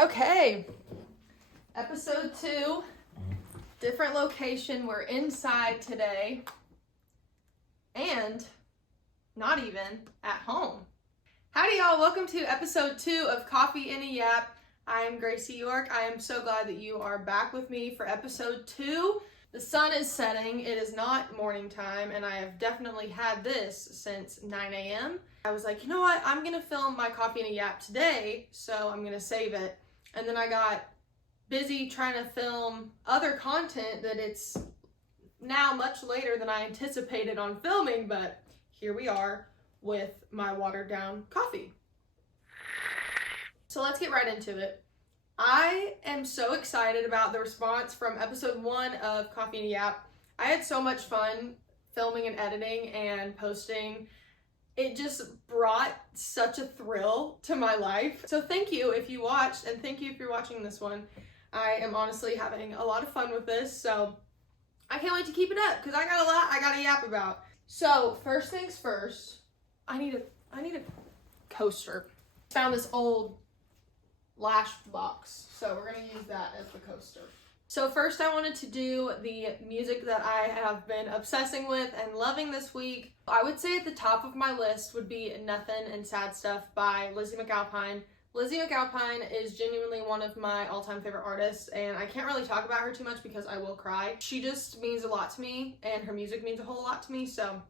Okay, episode 2, different location. We're inside today, and not even at home. Howdy y'all, welcome to episode 2 of Coffee and a Yap. I am Gracie York. I am so glad that you are back with me for episode 2. The sun is setting, it is not morning time, and I have definitely had this since 9 a.m. I was like, you know what, I'm gonna film my Coffee and a Yap today, so I'm gonna save it. And then I got busy trying to film other content that it's now much later than I anticipated on filming, but here we are with my watered down coffee. So let's get right into it. I am so excited about the response from episode 1 of Coffee and a Yap. I had so much fun filming and editing and posting. It just brought such a thrill to my life. So thank you if you watched, and thank you if you're watching this one. I am honestly having a lot of fun with this, so I can't wait to keep it up because I got a lot I gotta yap about. So first things first, I need a coaster. Found this old Lash box, so we're gonna use that as the coaster. So first I wanted to do the music that I have been obsessing with and loving this week. I would say at the top of my list would be Nothing and Sad Stuff by Lizzie McAlpine. Lizzie McAlpine is genuinely one of my all-time favorite artists, and I can't really talk about her too much because I will cry. She just means a lot to me, and her music means a whole lot to me, so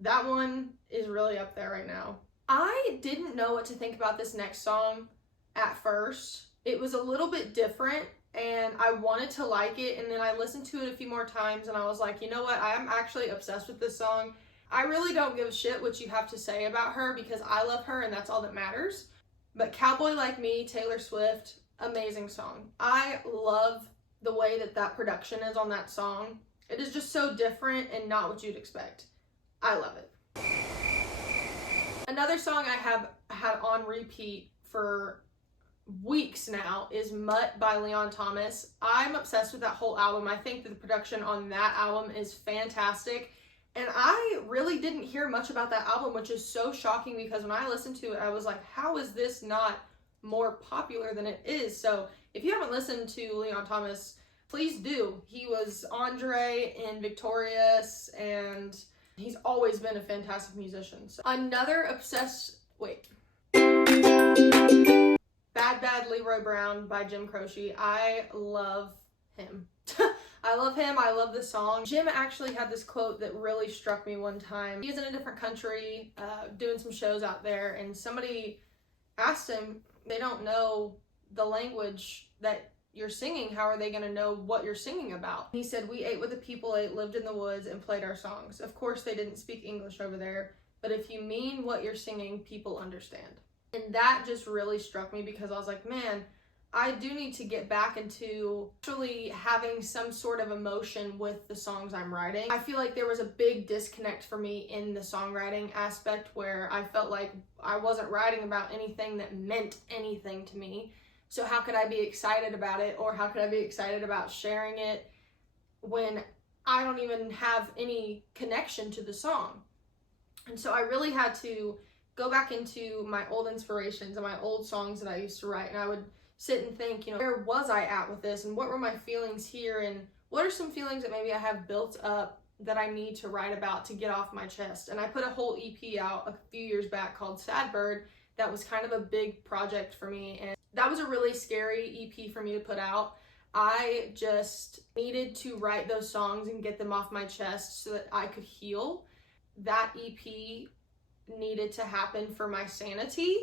that one is really up there right now. I didn't know what to think about this next song at first. It was a little bit different, and I wanted to like it, and then I listened to it a few more times, and I was like, you know what, I'm actually obsessed with this song. I really don't give a shit what you have to say about her because I love her, and that's all that matters. But Cowboy Like Me, Taylor Swift, amazing song. I love the way that production is on that song. It is just so different and not what you'd expect. I love it. Another song I have had on repeat for weeks now is Mutt by Leon Thomas. I'm obsessed with that whole album. I think that the production on that album is fantastic. And I really didn't hear much about that album, which is so shocking because when I listened to it, I was like, how is this not more popular than it is? So if you haven't listened to Leon Thomas, please do. He was Andre in Victorious, and he's always been a fantastic musician. So another Bad Bad Leroy Brown by Jim Croce. I love him. I love him. I love the song. Jim actually had this quote that really struck me one time. He was in a different country doing some shows out there, and somebody asked him, they don't know the language that you're singing. How are they going to know what you're singing about? He said, we ate with the people, lived in the woods, and played our songs. Of course, they didn't speak English over there, but if you mean what you're singing, people understand. And that just really struck me because I was like, man, I do need to get back into actually having some sort of emotion with the songs I'm writing. I feel like there was a big disconnect for me in the songwriting aspect where I felt like I wasn't writing about anything that meant anything to me. So how could I be excited about it, or how could I be excited about sharing it when I don't even have any connection to the song? And so I really had to go back into my old inspirations and my old songs that I used to write, and I would sit and think, you know, where was I at with this, and what were my feelings here, and what are some feelings that maybe I have built up that I need to write about to get off my chest. And I put a whole EP out a few years back called Sad Bird. That was kind of a big project for me, and that was a really scary EP for me to put out. I just needed to write those songs and get them off my chest so that I could heal. That EP needed to happen for my sanity,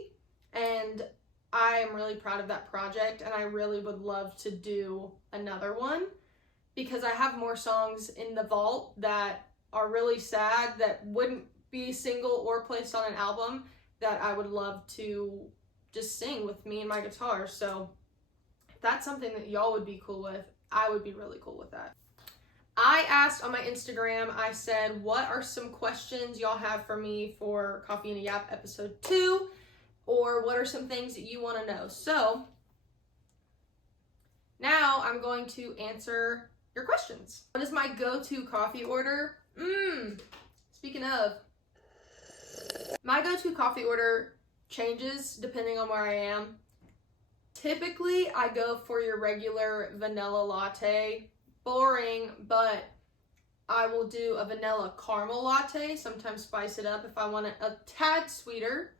and I am really proud of that project, and I really would love to do another one because I have more songs in the vault that are really sad that wouldn't be single or placed on an album that I would love to just sing with me and my guitar. So if that's something that y'all would be cool with, I would be really cool with that. I asked on my Instagram, I said, what are some questions y'all have for me for Coffee and a Yap episode 2? Or what are some things that you want to know? So now I'm going to answer your questions. What is my go-to coffee order? Speaking of, my go-to coffee order changes depending on where I am. Typically, I go for your regular vanilla latte. Boring, but I will do a vanilla caramel latte, sometimes spice it up if I want it a tad sweeter.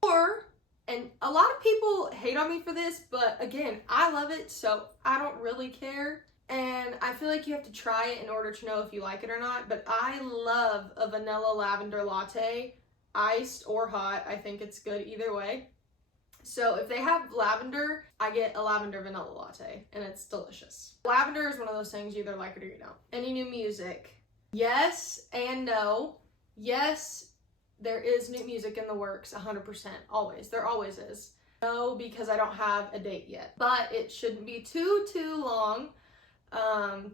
Or, and a lot of people hate on me for this, but again, I love it, so I don't really care. And I feel like you have to try it in order to know if you like it or not, but I love a vanilla lavender latte, iced or hot. I think it's good either way. So if they have lavender, I get a lavender vanilla latte, and it's delicious. Lavender is one of those things you either like it or you don't. Any new music? Yes and no. Yes, there is new music in the works, 100%, always. There always is. No, because I don't have a date yet, but it shouldn't be too long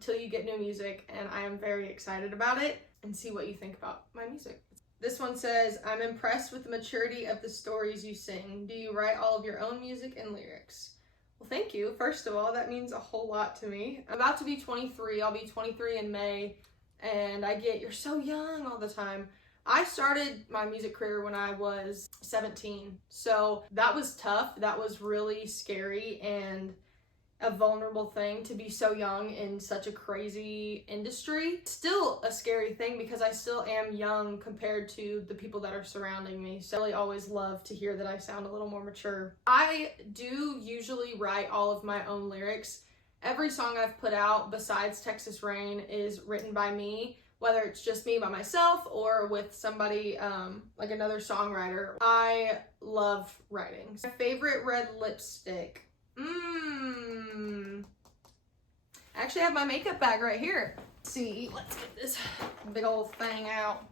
till you get new music, and I am very excited about it, and see what you think about my music. This one says, I'm impressed with the maturity of the stories you sing. Do you write all of your own music and lyrics? Well, thank you. First of all, that means a whole lot to me. I'm about to be 23. I'll be 23 in May, and I get, you're so young all the time. I started my music career when I was 17, so that was tough. That was really scary and a vulnerable thing to be so young in such a crazy industry. Still a scary thing because I still am young compared to the people that are surrounding me. So I really always love to hear that I sound a little more mature. I do usually write all of my own lyrics. Every song I've put out besides Texas Rain is written by me, whether it's just me by myself or with somebody like another songwriter. I love writing. My favorite red lipstick. I actually have my makeup bag right here. Let's see, let's get this big old thing out.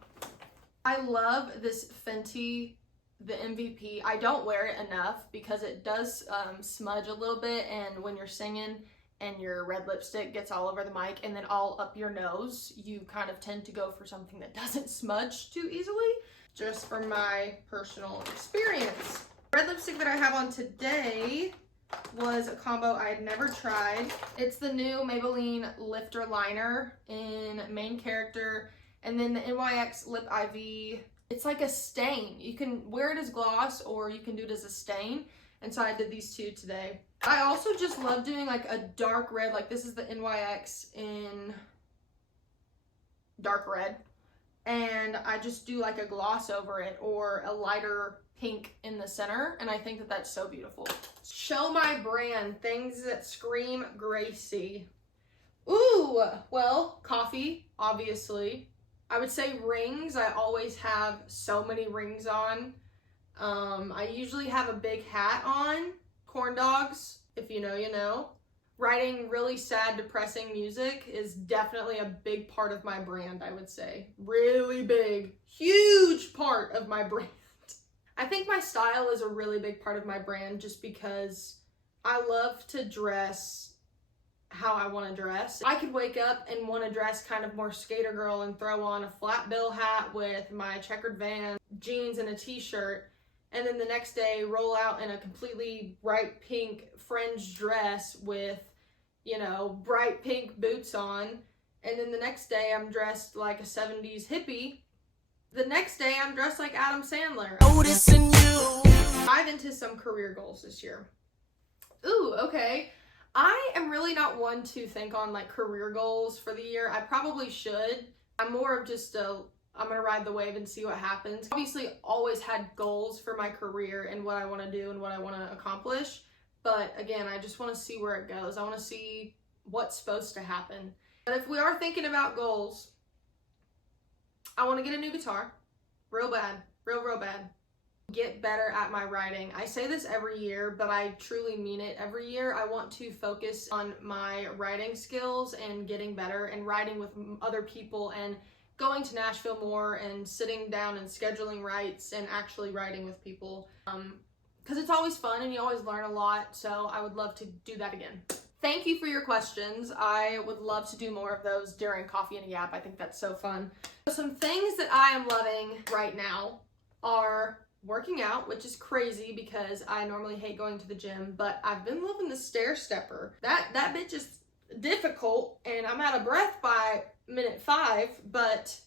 I love this Fenty, the MVP. I don't wear it enough because it does smudge a little bit, and when you're singing and your red lipstick gets all over the mic and then all up your nose, you kind of tend to go for something that doesn't smudge too easily, just from my personal experience. Red lipstick that I have on today was a combo I had never tried. It's the new Maybelline Lifter Liner in main character, and then the NYX Lip IV. It's like a stain. You can wear it as gloss or you can do it as a stain, and so I did these two today. I also just love doing like a dark red, like this is the NYX in dark red, and I just do like a gloss over it or a lighter pink in the center, and I think that that's so beautiful. Show my brand, things that scream Gracie. Ooh, well, coffee, obviously. I would say rings. I always have so many rings on. I usually have a big hat on. Corn dogs, if you know, you know. Writing really sad, depressing music is definitely a big part of my brand, I would say. Really big, huge part of my brand. I think my style is a really big part of my brand just because I love to dress how I want to dress. I could wake up and want to dress kind of more skater girl and throw on a flat bill hat with my checkered Van, jeans and a t-shirt, and then the next day roll out in a completely bright pink fringe dress with, you know, bright pink boots on, and then the next day I'm dressed like a 70s hippie. The next day, I'm dressed like Adam Sandler. Noticing you. Dive into some career goals this year. Ooh, okay. I am really not one to think on like career goals for the year. I probably should. I'm more of just I'm gonna ride the wave and see what happens. Obviously, always had goals for my career and what I want to do and what I want to accomplish. But again, I just want to see where it goes. I want to see what's supposed to happen. But if we are thinking about goals, I want to get a new guitar, real bad, real bad. Get better at my writing. I say this every year, but I truly mean it every year. I want to focus on my writing skills and getting better and writing with other people and going to Nashville more and sitting down and scheduling writes and actually writing with people. Because it's always fun and you always learn a lot, so I would love to do that again. Thank you for your questions. I would love to do more of those during Coffee and a Yap. I think that's so fun. Some things that I am loving right now are working out, which is crazy because I normally hate going to the gym, but I've been loving the stair stepper. That bitch is difficult and I'm out of breath by minute 5, but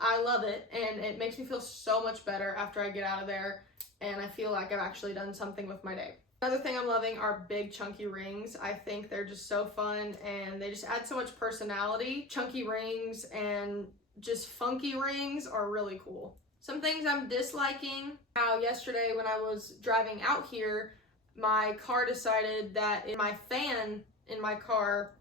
I love it and it makes me feel so much better after I get out of there and I feel like I've actually done something with my day. Another thing I'm loving are big chunky rings. I think they're just so fun and they just add so much personality. Chunky rings and just funky rings are really cool. Some things I'm disliking. How yesterday when I was driving out here, my car decided that my fan in my car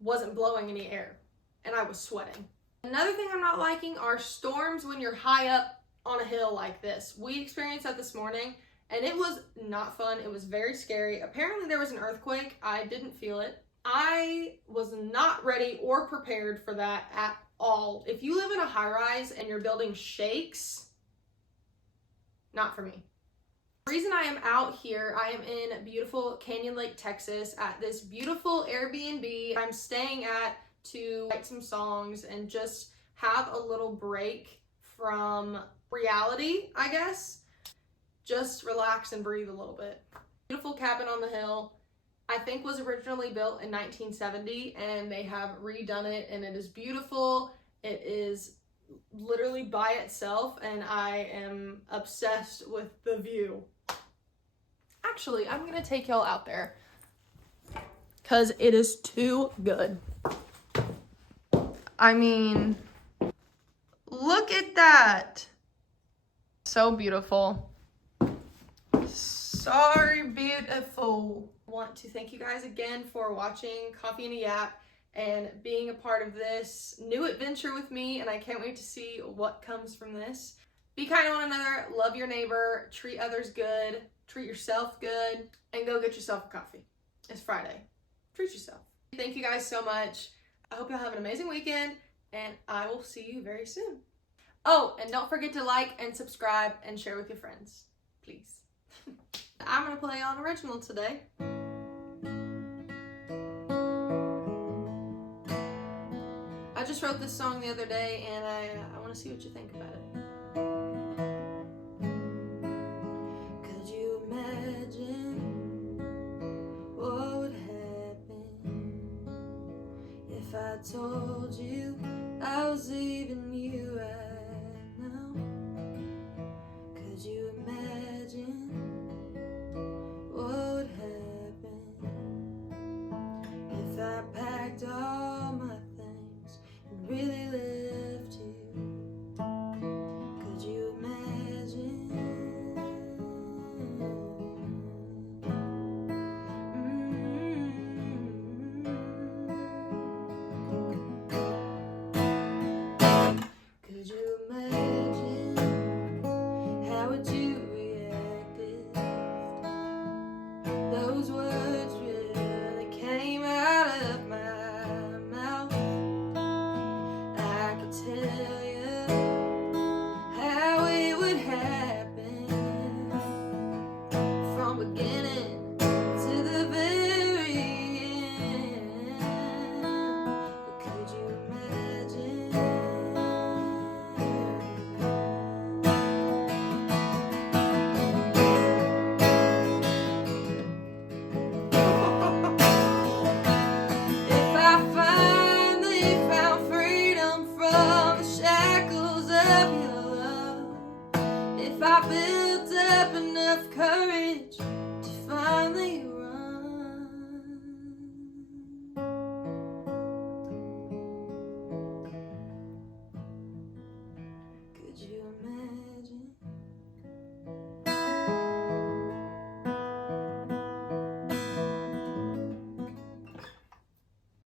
wasn't blowing any air and I was sweating. Another thing I'm not liking are storms when you're high up on a hill like this. We experienced that this morning and it was not fun. It was very scary. Apparently there was an earthquake. I didn't feel it. I was not ready or prepared for that at all. If you live in a high rise and your building shakes, not for me. The reason I am out here, I am in beautiful Canyon Lake, Texas at this beautiful Airbnb I'm staying at to write some songs and just have a little break from reality, I guess. Just relax and breathe a little bit. Beautiful cabin on the hill. I think was originally built in 1970 and they have redone it and it is beautiful. It is literally by itself and I am obsessed with the view. Actually, I'm gonna take y'all out there because it is too good. I mean, look at that. So beautiful. So beautiful. I want to thank you guys again for watching Coffee and a Yap and being a part of this new adventure with me, and I can't wait to see what comes from this. Be kind to one another, love your neighbor, treat others good, treat yourself good, and go get yourself a coffee. It's Friday. Treat yourself. Thank you guys so much. I hope y'all have an amazing weekend, and I will see you very soon. Oh, and don't forget to like and subscribe and share with your friends, please. I'm gonna play on original today. I just wrote this song the other day and I want to see what you think about it. Could you imagine what would happen if I told you I was leaving you at